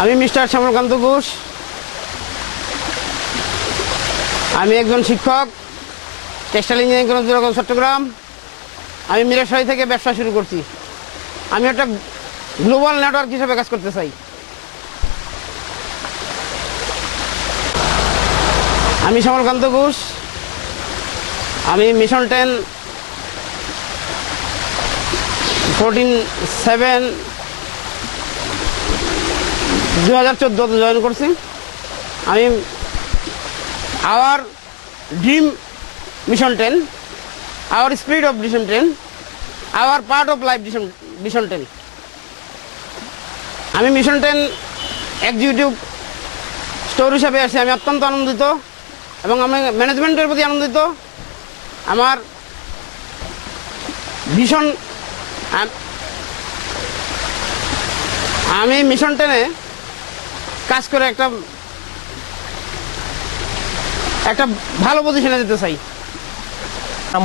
আমি মিস্টার শ্যামলকান্ত ঘোষ। আমি একজন শিক্ষক, টেক্সটাইল ইঞ্জিনিয়ারিং কলেজ চট্টগ্রাম। আমি মিরাশাহী থেকে ব্যবসা শুরু করছি। আমি একটা গ্লোবাল নেটওয়ার্ক হিসেবে কাজ করতে চাই। আমি শ্যামলকান্ত ঘোষ। আমি মিশন 10 14/7 2014 জয়েন করছি। আমি our dream mission 10, our spirit of mission 10, our part of life mission 10। আমি মিশন 10 এক্সিকিউটিভ স্টোর হিসাবে আছি। আমি অত্যন্ত আনন্দিত এবং আমি ম্যানেজমেন্টের প্রতি আনন্দিত। আমার ভীষণ আমি মিশন 10-এ কাজ করে একটা ভালো পজিশনে যেতে চাই।